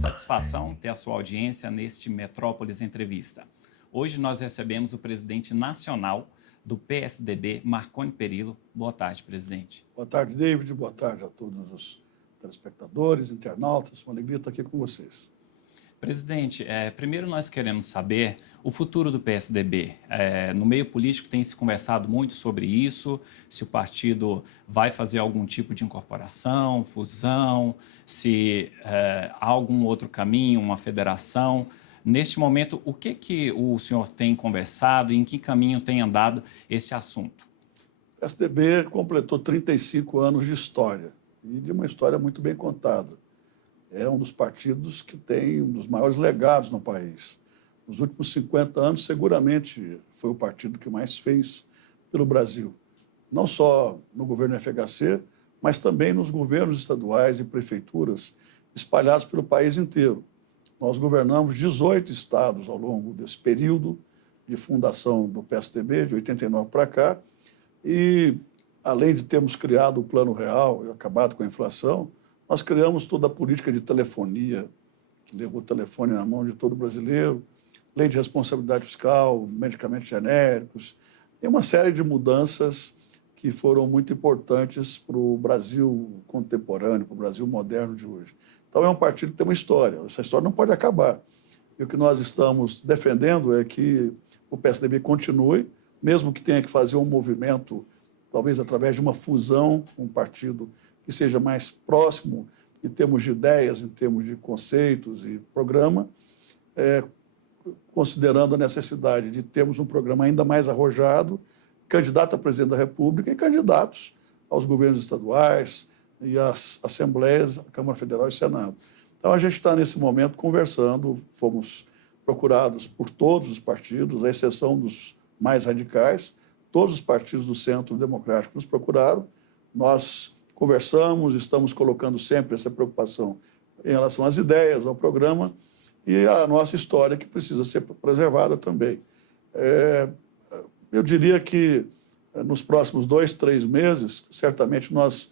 satisfação ter a sua audiência neste Metrópolis Entrevista. Hoje nós recebemos o presidente nacional do PSDB, Marconi Perillo. Boa tarde, presidente. Boa tarde, David. Boa tarde a todos os telespectadores, internautas. Uma alegria estar aqui com vocês. Presidente, primeiro nós queremos saber o futuro do PSDB. No meio político tem se conversado muito sobre isso, se o partido vai fazer algum tipo de incorporação, fusão, se há algum outro caminho, uma federação. Neste momento, o que o senhor tem conversado e em que caminho tem andado este assunto? O PSDB completou 35 anos de história, e de uma história muito bem contada. É um dos partidos que tem um dos maiores legados no país. Nos últimos 50 anos, seguramente foi o partido que mais fez pelo Brasil. Não só no governo FHC, mas também nos governos estaduais e prefeituras espalhados pelo país inteiro. Nós governamos 18 estados ao longo desse período de fundação do PSDB, de 89 para cá, e além de termos criado o Plano Real e acabado com a inflação, nós criamos toda a política de telefonia, que levou o telefone na mão de todo brasileiro, lei de responsabilidade fiscal, medicamentos genéricos, e uma série de mudanças que foram muito importantes para o Brasil contemporâneo, para o Brasil moderno de hoje. Então, é um partido que tem uma história. Essa história não pode acabar. E o que nós estamos defendendo é que o PSDB continue, mesmo que tenha que fazer um movimento, talvez através de uma fusão com um partido que seja mais próximo em termos de ideias, em termos de conceitos e programa, considerando a necessidade de termos um programa ainda mais arrojado, candidato a presidente da República e candidatos aos governos estaduais e às assembleias, a Câmara Federal e Senado. Então, a gente está, nesse momento, conversando, fomos procurados por todos os partidos, à exceção dos mais radicais, todos os partidos do Centro Democrático nos procuraram, nós conversamos, estamos colocando sempre essa preocupação em relação às ideias, ao programa e à nossa história, que precisa ser preservada também. Eu diria que nos próximos 2, 3 meses, certamente nós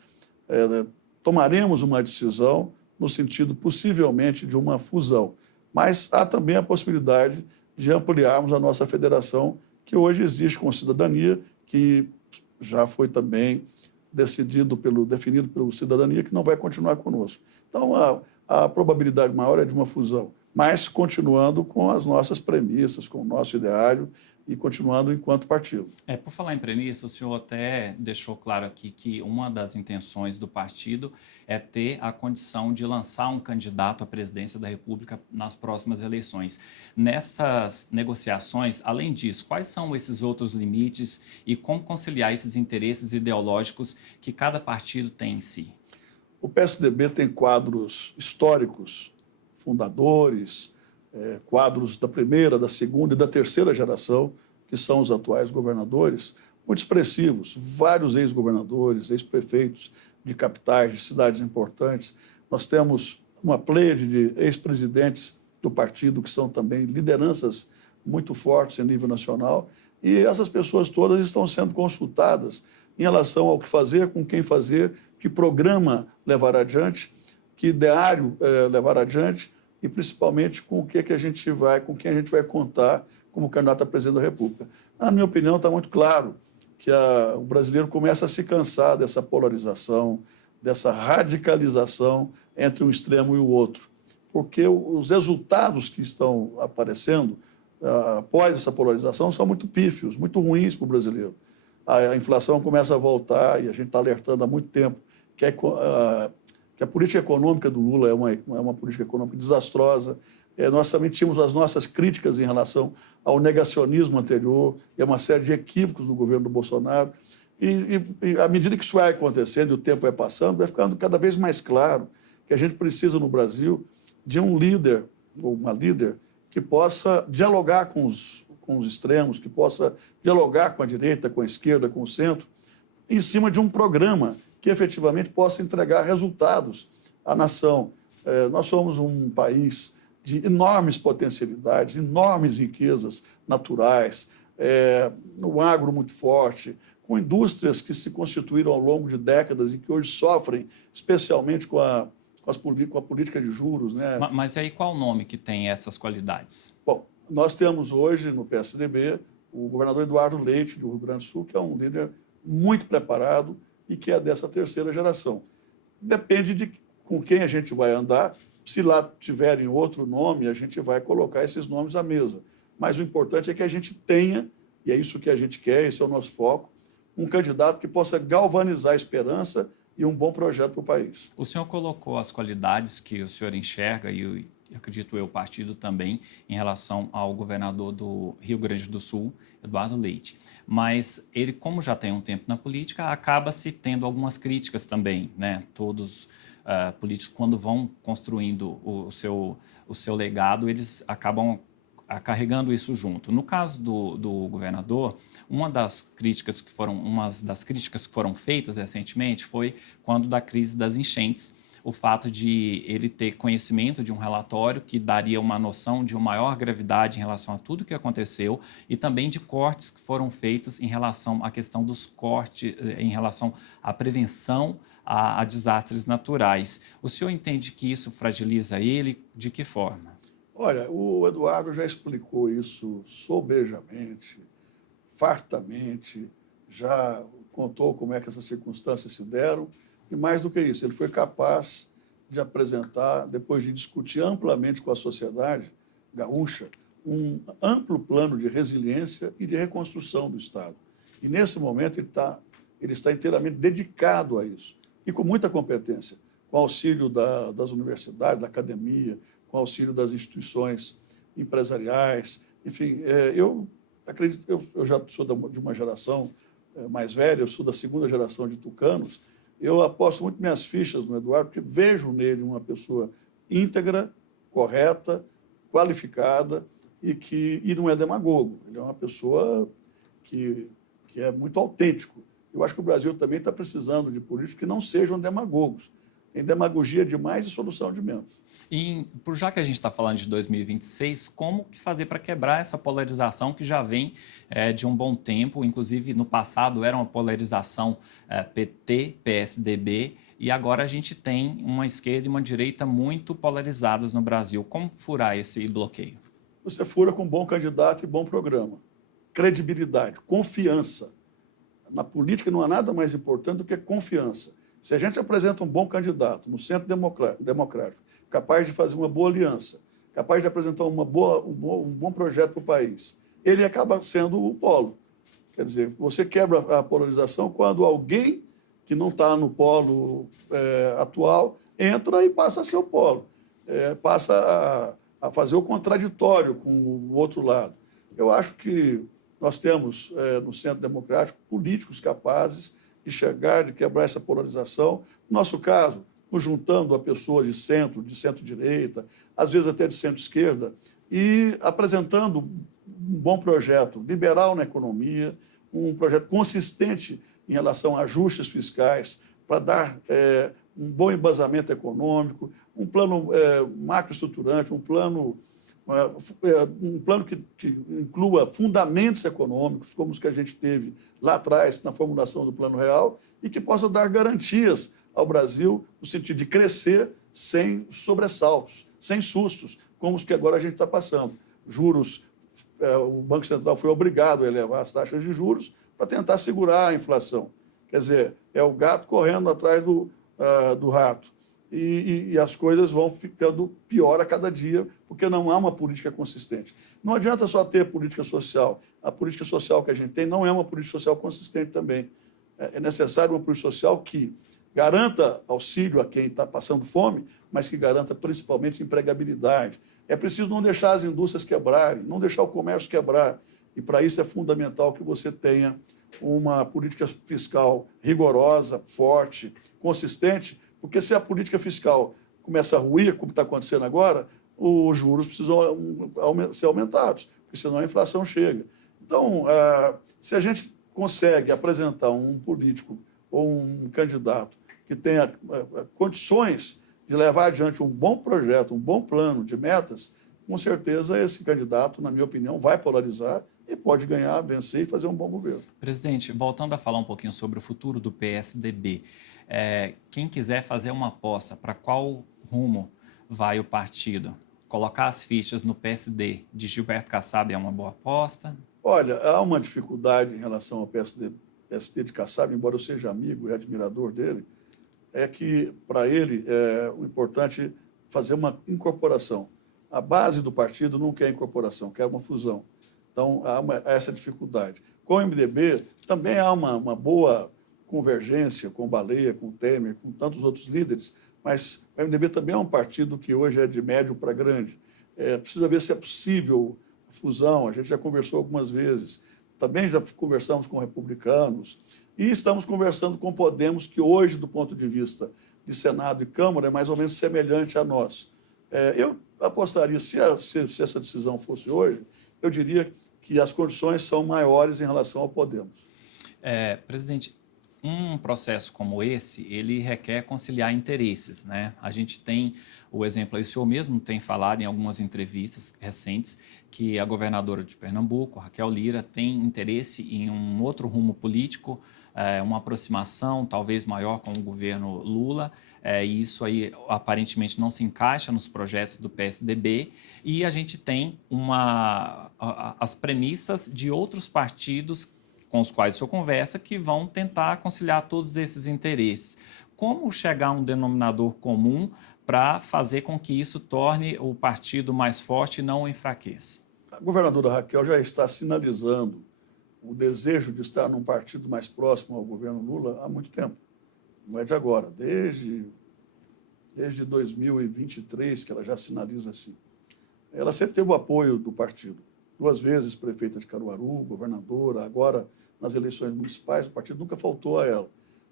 tomaremos uma decisão no sentido, possivelmente, de uma fusão. Mas há também a possibilidade de ampliarmos a nossa federação, que hoje existe com cidadania, que já foi também definido pelo Cidadania, que não vai continuar conosco. Então, a probabilidade maior é de uma fusão, mas continuando com as nossas premissas, com o nosso ideário e continuando enquanto partido. Por falar em premissa, o senhor até deixou claro aqui que uma das intenções do partido é ter a condição de lançar um candidato à presidência da República nas próximas eleições. Nessas negociações, além disso, quais são esses outros limites e como conciliar esses interesses ideológicos que cada partido tem em si? O PSDB tem quadros históricos, fundadores, quadros da primeira, da segunda e da terceira geração, que são os atuais governadores, muito expressivos, vários ex-governadores, ex-prefeitos de capitais, de cidades importantes. Nós temos uma pleiade de ex-presidentes do partido, que são também lideranças muito fortes em nível nacional, e essas pessoas todas estão sendo consultadas em relação ao que fazer, com quem fazer, que programa levar adiante, que ideário levar adiante, e principalmente com quem a gente vai contar como candidato a presidente da República. Na minha opinião, está muito claro que o brasileiro começa a se cansar dessa polarização, dessa radicalização entre um extremo e o outro, porque os resultados que estão aparecendo após essa polarização são muito pífios, muito ruins para o brasileiro. A inflação começa a voltar, e a gente está alertando há muito tempo que a política econômica do Lula é uma política econômica desastrosa. Nós também tínhamos as nossas críticas em relação ao negacionismo anterior e a uma série de equívocos do governo do Bolsonaro. E à medida que isso vai acontecendo e o tempo vai passando, vai ficando cada vez mais claro que a gente precisa, no Brasil, de um líder ou uma líder que possa dialogar com os extremos, que possa dialogar com a direita, com a esquerda, com o centro, em cima de um programa que efetivamente possa entregar resultados à nação. Nós somos um país de enormes potencialidades, enormes riquezas naturais, um agro muito forte, com indústrias que se constituíram ao longo de décadas e que hoje sofrem, especialmente com a com a política de juros, né? Mas aí qual o nome que tem essas qualidades? Bom, nós temos hoje no PSDB o governador Eduardo Leite, do Rio Grande do Sul, que é um líder muito preparado e que é dessa terceira geração. Depende de com quem a gente vai andar. Se lá tiverem outro nome, a gente vai colocar esses nomes à mesa. Mas o importante é que a gente tenha, e é isso que a gente quer, esse é o nosso foco, um candidato que possa galvanizar a esperança e um bom projeto para o país. O senhor colocou as qualidades que o senhor enxerga, e eu acredito eu, o partido também, em relação ao governador do Rio Grande do Sul, Eduardo Leite. Mas ele, como já tem um tempo na política, acaba-se tendo algumas críticas também, né? Todos políticos, quando vão construindo o seu legado, eles acabam carregando isso junto. No caso do governador, uma das críticas que foram feitas recentemente foi quando da crise das enchentes, o fato de ele ter conhecimento de um relatório que daria uma noção de uma maior gravidade em relação a tudo que aconteceu e também de cortes que foram feitos em relação à questão dos cortes, em relação à prevenção a desastres naturais. O senhor entende que isso fragiliza ele? De que forma? Olha, o Eduardo já explicou isso sobejamente, fartamente, já contou como é que essas circunstâncias se deram, e mais do que isso, ele foi capaz de apresentar, depois de discutir amplamente com a sociedade gaúcha, um amplo plano de resiliência e de reconstrução do Estado. E, nesse momento, ele está inteiramente dedicado a isso, e com muita competência, com auxílio das universidades, da academia, com auxílio das instituições empresariais. Enfim, eu acredito, eu já sou de uma geração mais velha, eu sou da segunda geração de tucanos, eu aposto muito minhas fichas no Eduardo, porque vejo nele uma pessoa íntegra, correta, qualificada e não é demagogo. Ele é uma pessoa que é muito autêntico. Eu acho que o Brasil também está precisando de políticos que não sejam demagogos. Tem demagogia demais e solução de menos. E, já que a gente está falando de 2026, como que fazer para quebrar essa polarização que já vem de um bom tempo? Inclusive, no passado era uma polarização PT, PSDB, e agora a gente tem uma esquerda e uma direita muito polarizadas no Brasil. Como furar esse bloqueio? Você fura com um bom candidato e bom programa. Credibilidade, confiança. Na política não há nada mais importante do que confiança. Se a gente apresenta um bom candidato no centro democrático, capaz de fazer uma boa aliança, capaz de apresentar um bom projeto para o país, ele acaba sendo o polo. Quer dizer, você quebra a polarização quando alguém que não está no polo atual entra e passa a ser o polo, passa a fazer o contraditório com o outro lado. Eu acho que nós temos no centro democrático políticos capazes de chegar, de quebrar essa polarização. No nosso caso, nos juntando a pessoas de centro-direita, às vezes até de centro-esquerda, e apresentando um bom projeto liberal na economia, um projeto consistente em relação a ajustes fiscais, para dar um bom embasamento econômico, um plano macroestruturante, um plano que inclua fundamentos econômicos, como os que a gente teve lá atrás na formulação do Plano Real, e que possa dar garantias ao Brasil no sentido de crescer sem sobressaltos, sem sustos, como os que agora a gente está passando. Juros, o Banco Central foi obrigado a elevar as taxas de juros para tentar segurar a inflação. Quer dizer, é o gato correndo atrás do rato. E as coisas vão ficando pior a cada dia, porque não há uma política consistente. Não adianta só ter política social. A política social que a gente tem não é uma política social consistente também. É necessário uma política social que garanta auxílio a quem está passando fome, mas que garanta principalmente empregabilidade. É preciso não deixar as indústrias quebrarem, não deixar o comércio quebrar. E para isso é fundamental que você tenha uma política fiscal rigorosa, forte, consistente, porque se a política fiscal começa a ruir, como está acontecendo agora, os juros precisam ser aumentados, porque senão a inflação chega. Então, se a gente consegue apresentar um político ou um candidato que tenha condições de levar adiante um bom projeto, um bom plano de metas, com certeza esse candidato, na minha opinião, vai polarizar e pode ganhar, vencer e fazer um bom governo. Presidente, voltando a falar um pouquinho sobre o futuro do PSDB, quem quiser fazer uma aposta para qual rumo vai o partido? Colocar as fichas no PSD de Gilberto Kassab é uma boa aposta? Olha, há uma dificuldade em relação ao PSD de Kassab, embora eu seja amigo e admirador dele, é que, para ele, o importante é fazer uma incorporação. A base do partido não quer incorporação, quer uma fusão. Então, há essa dificuldade. Com o MDB, também há uma boa convergência com o Baleia, com o Temer, com tantos outros líderes, mas o MDB também é um partido que hoje é de médio para grande. Precisa ver se é possível a fusão, a gente já conversou algumas vezes. Também já conversamos com republicanos e estamos conversando com Podemos, que hoje, do ponto de vista de Senado e Câmara, é mais ou menos semelhante a nós. Eu apostaria, se essa decisão fosse hoje, eu diria que as condições são maiores em relação ao Podemos. Presidente, um processo como esse, ele requer conciliar interesses, né? A gente tem o exemplo aí, o senhor mesmo tem falado em algumas entrevistas recentes que a governadora de Pernambuco, Raquel Lira, tem interesse em um outro rumo político, uma aproximação talvez maior com o governo Lula, e isso aí aparentemente não se encaixa nos projetos do PSDB, e a gente tem as premissas de outros partidos com os quais o senhor conversa, que vão tentar conciliar todos esses interesses. Como chegar a um denominador comum para fazer com que isso torne o partido mais forte e não o enfraqueça? A governadora Raquel já está sinalizando o desejo de estar num partido mais próximo ao governo Lula há muito tempo. Não é de agora, desde 2023 que ela já sinaliza assim. Ela sempre teve o apoio do partido. 2 vezes prefeita de Caruaru, governadora, agora nas eleições municipais, o partido nunca faltou a ela.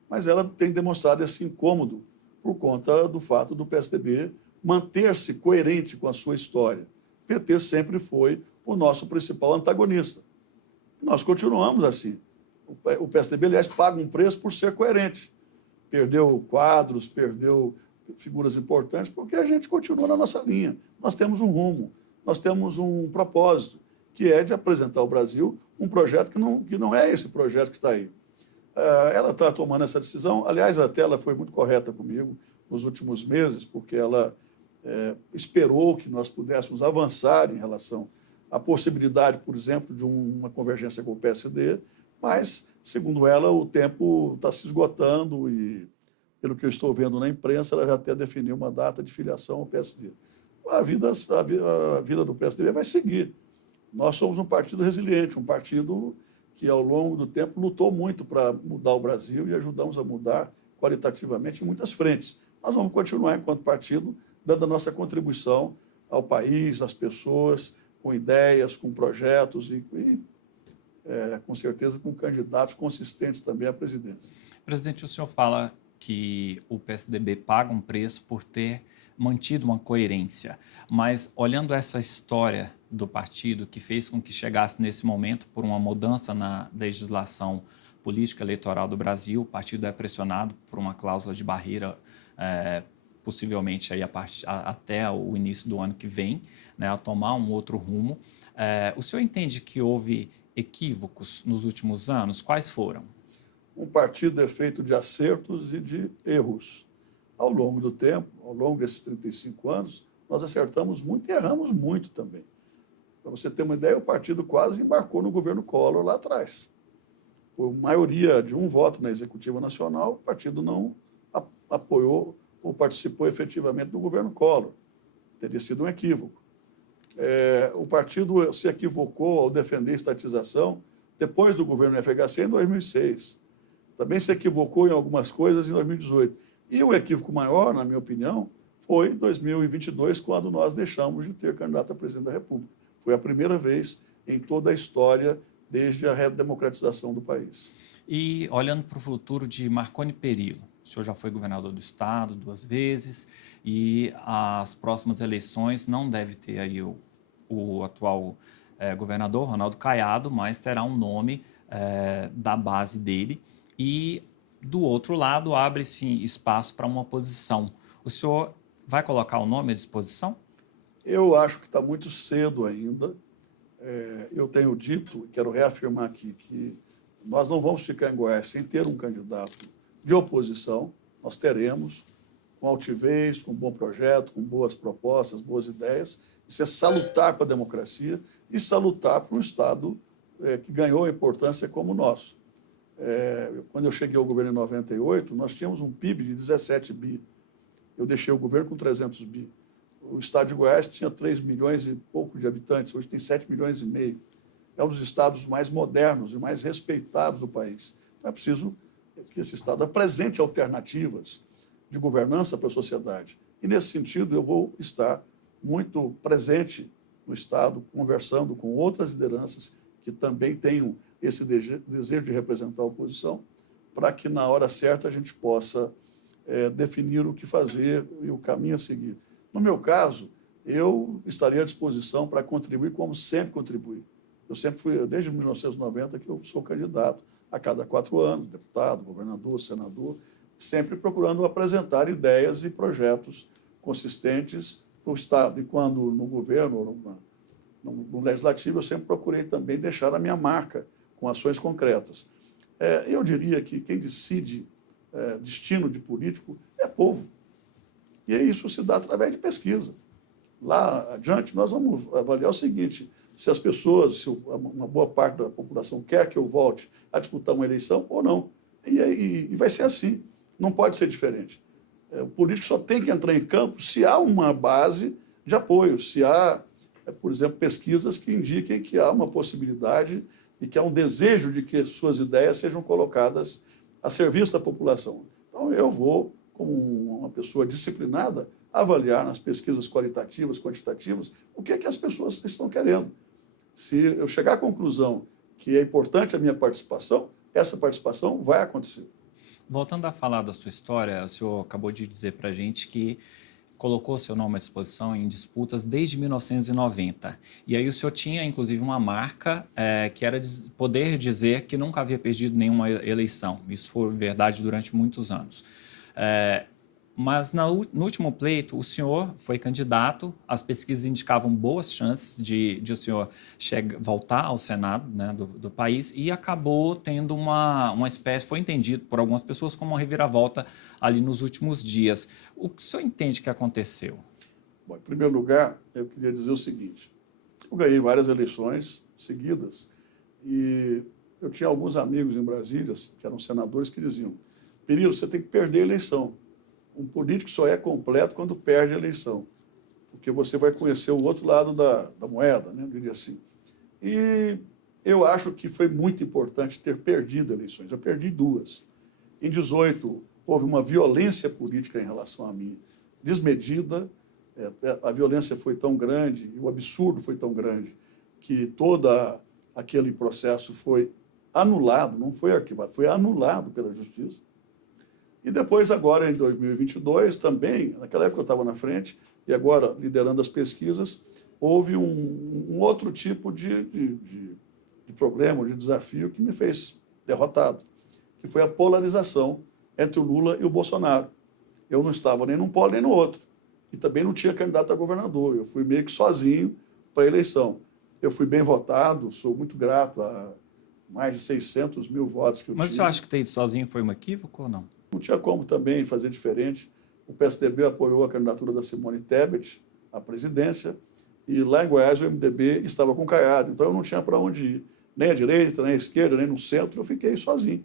Mas ela tem demonstrado esse incômodo por conta do fato do PSDB manter-se coerente com a sua história. O PT sempre foi o nosso principal antagonista. Nós continuamos assim. O PSDB, aliás, paga um preço por ser coerente. Perdeu quadros, perdeu figuras importantes, porque a gente continua na nossa linha. Nós temos um rumo, nós temos um propósito, que é de apresentar ao Brasil um projeto que não é esse projeto que está aí. Ela está tomando essa decisão, aliás, até ela foi muito correta comigo nos últimos meses, porque ela esperou que nós pudéssemos avançar em relação à possibilidade, por exemplo, de uma convergência com o PSD, mas, segundo ela, o tempo está se esgotando e, pelo que eu estou vendo na imprensa, ela já até definiu uma data de filiação ao PSD. A vida do PSDB vai seguir. Nós somos um partido resiliente, um partido que, ao longo do tempo, lutou muito para mudar o Brasil e ajudamos a mudar qualitativamente em muitas frentes. Nós vamos continuar, enquanto partido, dando a nossa contribuição ao país, às pessoas, com ideias, com projetos e com certeza, com candidatos consistentes também à presidência. Presidente, o senhor fala que o PSDB paga um preço por ter mantido uma coerência, mas olhando essa história do partido que fez com que chegasse nesse momento por uma mudança na legislação política eleitoral do Brasil, o partido é pressionado por uma cláusula de barreira, possivelmente aí até o início do ano que vem, né, a tomar um outro rumo. O senhor entende que houve equívocos nos últimos anos? Quais foram? Um partido é feito de acertos e de erros. Ao longo do tempo, ao longo desses 35 anos, nós acertamos muito e erramos muito também. Para você ter uma ideia, o partido quase embarcou no governo Collor lá atrás. Por maioria de um voto na Executiva Nacional, o partido não apoiou ou participou efetivamente do governo Collor. Teria sido um equívoco. O partido se equivocou ao defender a estatização depois do governo FHC em 2006. Também se equivocou em algumas coisas em 2018. E o equívoco maior, na minha opinião, foi em 2022, quando nós deixamos de ter candidato a presidente da República. Foi a primeira vez em toda a história, desde a redemocratização do país. E olhando para o futuro de Marconi Perillo, o senhor já foi governador do estado 2 vezes e as próximas eleições não deve ter aí o atual governador, Ronaldo Caiado, mas terá um nome da base dele. E, do outro lado, abre-se espaço para uma oposição. O senhor vai colocar o nome à disposição? Eu acho que está muito cedo ainda. Eu tenho dito, quero reafirmar aqui, que nós não vamos ficar em Goiás sem ter um candidato de oposição. Nós teremos, com altivez, com bom projeto, com boas propostas, boas ideias. Isso é salutar para a democracia e salutar para um Estado que ganhou importância como o nosso. Quando eu cheguei ao governo em 98, nós tínhamos um PIB de 17 bi. Eu deixei o governo com 300 bi. O estado de Goiás tinha 3 milhões e pouco de habitantes, hoje tem 7 milhões e meio. É um dos estados mais modernos e mais respeitados do país. Então é preciso que esse estado apresente alternativas de governança para a sociedade. E, nesse sentido, eu vou estar muito presente no estado, conversando com outras lideranças que também tenham esse desejo de representar a oposição, para que, na hora certa, a gente possa definir o que fazer e o caminho a seguir. No meu caso, eu estaria à disposição para contribuir como sempre contribuí. Eu sempre fui, desde 1990, que eu sou candidato a cada 4 anos, deputado, governador, senador, sempre procurando apresentar ideias e projetos consistentes para o Estado. E quando no governo, no legislativo, eu sempre procurei também deixar a minha marca com ações concretas. Eu diria que quem decide destino de político é povo. E isso se dá através de pesquisa. Lá adiante, nós vamos avaliar o seguinte: se as pessoas, se uma boa parte da população quer que eu volte a disputar uma eleição ou não. E vai ser assim, não pode ser diferente. O político só tem que entrar em campo se há uma base de apoio, se há, por exemplo, pesquisas que indiquem que há uma possibilidade e que há um desejo de que suas ideias sejam colocadas a serviço da população. Então, eu vou, como uma pessoa disciplinada, avaliar nas pesquisas qualitativas, quantitativas, o que é que as pessoas estão querendo. Se eu chegar à conclusão que é importante a minha participação, essa participação vai acontecer. Voltando a falar da sua história, o senhor acabou de dizer para a gente que colocou seu nome à disposição em disputas desde 1990. E aí o senhor tinha, inclusive, uma marca que era poder dizer que nunca havia perdido nenhuma eleição. Isso foi verdade durante muitos anos. Mas no último pleito, o senhor foi candidato, as pesquisas indicavam boas chances de o senhor voltar ao Senado, né, do país, e acabou tendo uma espécie, foi entendido por algumas pessoas como uma reviravolta ali nos últimos dias. O que o senhor entende que aconteceu? Bom, em primeiro lugar, eu queria dizer o seguinte: eu ganhei várias eleições seguidas e eu tinha alguns amigos em Brasília, que eram senadores, que diziam: Perillo, você tem que perder a eleição. Um político só é completo quando perde a eleição, porque você vai conhecer o outro lado da moeda, né, eu diria assim. E eu acho que foi muito importante ter perdido eleições. Eu perdi 2. Em 18, houve uma violência política em relação a mim, desmedida. A violência foi tão grande, e o absurdo foi tão grande, que todo aquele processo foi anulado, não foi arquivado, foi anulado pela Justiça. E depois, agora, em 2022, também, naquela época eu estava na frente, e agora, liderando as pesquisas, houve um outro tipo de problema, de desafio que me fez derrotado, que foi a polarização entre o Lula e o Bolsonaro. Eu não estava nem num polo nem no outro, e também não tinha candidato a governador, eu fui meio que sozinho para a eleição. Eu fui bem votado, sou muito grato a mais de 600 mil votos que eu tive. Mas o senhor acha que ter ido sozinho foi um equívoco ou não? Não tinha como também fazer diferente. O PSDB apoiou a candidatura da Simone Tebet à presidência e lá em Goiás o MDB estava com Caiado. Então eu não tinha para onde ir, nem à direita, nem à esquerda, nem no centro. Eu fiquei sozinho,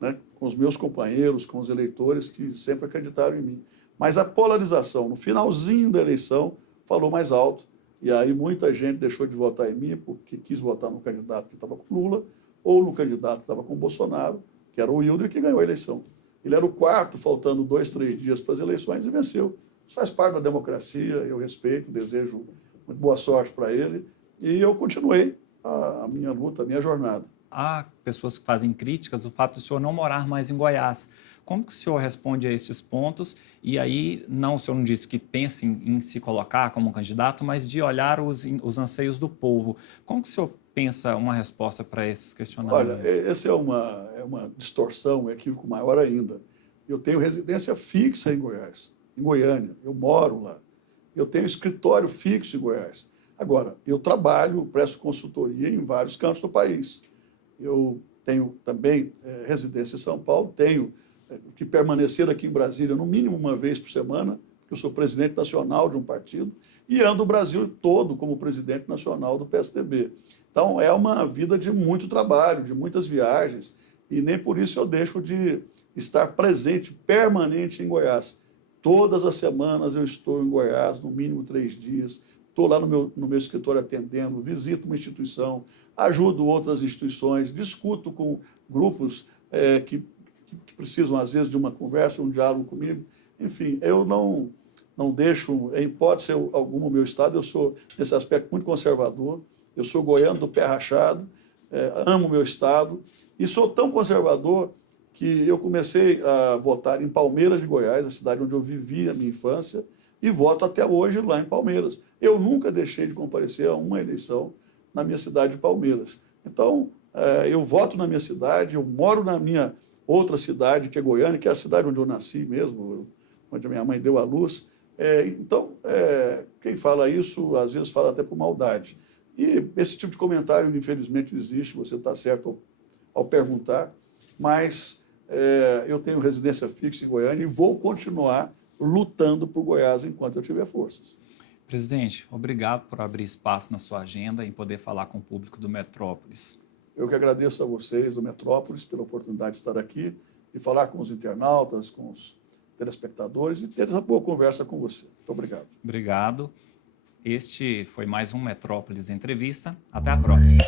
né, com os meus companheiros, com os eleitores que sempre acreditaram em mim. Mas a polarização, no finalzinho da eleição, falou mais alto. E aí muita gente deixou de votar em mim porque quis votar no candidato que estava com Lula ou no candidato que estava com Bolsonaro, que era o Wilder, que ganhou a eleição. Ele era o 4º, faltando 2, 3 dias para as eleições, e venceu. Isso faz parte da democracia, eu respeito, desejo muito boa sorte para ele, e eu continuei a minha luta, a minha jornada. Há pessoas que fazem críticas do fato do senhor não morar mais em Goiás. Como que o senhor responde a esses pontos? E aí, o senhor não disse que pensa em se colocar como candidato, mas de olhar os anseios do povo. Como que o senhor pensa uma resposta para esses questionamentos? Olha, essa é uma distorção, um equívoco maior ainda. Eu tenho residência fixa em Goiás, em Goiânia, eu moro lá. Eu tenho escritório fixo em Goiás. Agora, eu trabalho, presto consultoria em vários cantos do país. Eu tenho também residência em São Paulo, tenho que permanecer aqui em Brasília no mínimo uma vez por semana, porque eu sou presidente nacional de um partido, e ando o Brasil todo como presidente nacional do PSDB. Então, é uma vida de muito trabalho, de muitas viagens, e nem por isso eu deixo de estar presente, permanente em Goiás. Todas as semanas eu estou em Goiás, no mínimo 3 dias, estou lá no meu escritório atendendo, visito uma instituição, ajudo outras instituições, discuto com grupos que precisam, às vezes, de uma conversa, um diálogo comigo. Enfim, eu não deixo, em hipótese alguma, o meu estado. Eu sou, nesse aspecto, muito conservador. Eu sou goiano do pé rachado, amo o meu estado e sou tão conservador que eu comecei a votar em Palmeiras de Goiás, a cidade onde eu vivi a minha infância, e voto até hoje lá em Palmeiras. Eu nunca deixei de comparecer a uma eleição na minha cidade de Palmeiras. Então, eu voto na minha cidade, eu moro na minha outra cidade, que é Goiânia, que é a cidade onde eu nasci mesmo, onde a minha mãe deu à luz. Então, quem fala isso, às vezes fala até por maldade. E esse tipo de comentário, infelizmente, existe, você está certo ao perguntar, mas eu tenho residência fixa em Goiânia e vou continuar lutando por Goiás enquanto eu tiver forças. Presidente, obrigado por abrir espaço na sua agenda e poder falar com o público do Metrópolis. Eu que agradeço a vocês do Metrópolis pela oportunidade de estar aqui e falar com os internautas, com os telespectadores e ter essa boa conversa com você. Muito obrigado. Obrigado. Este foi mais um Metrópolis Entrevista. Até a próxima.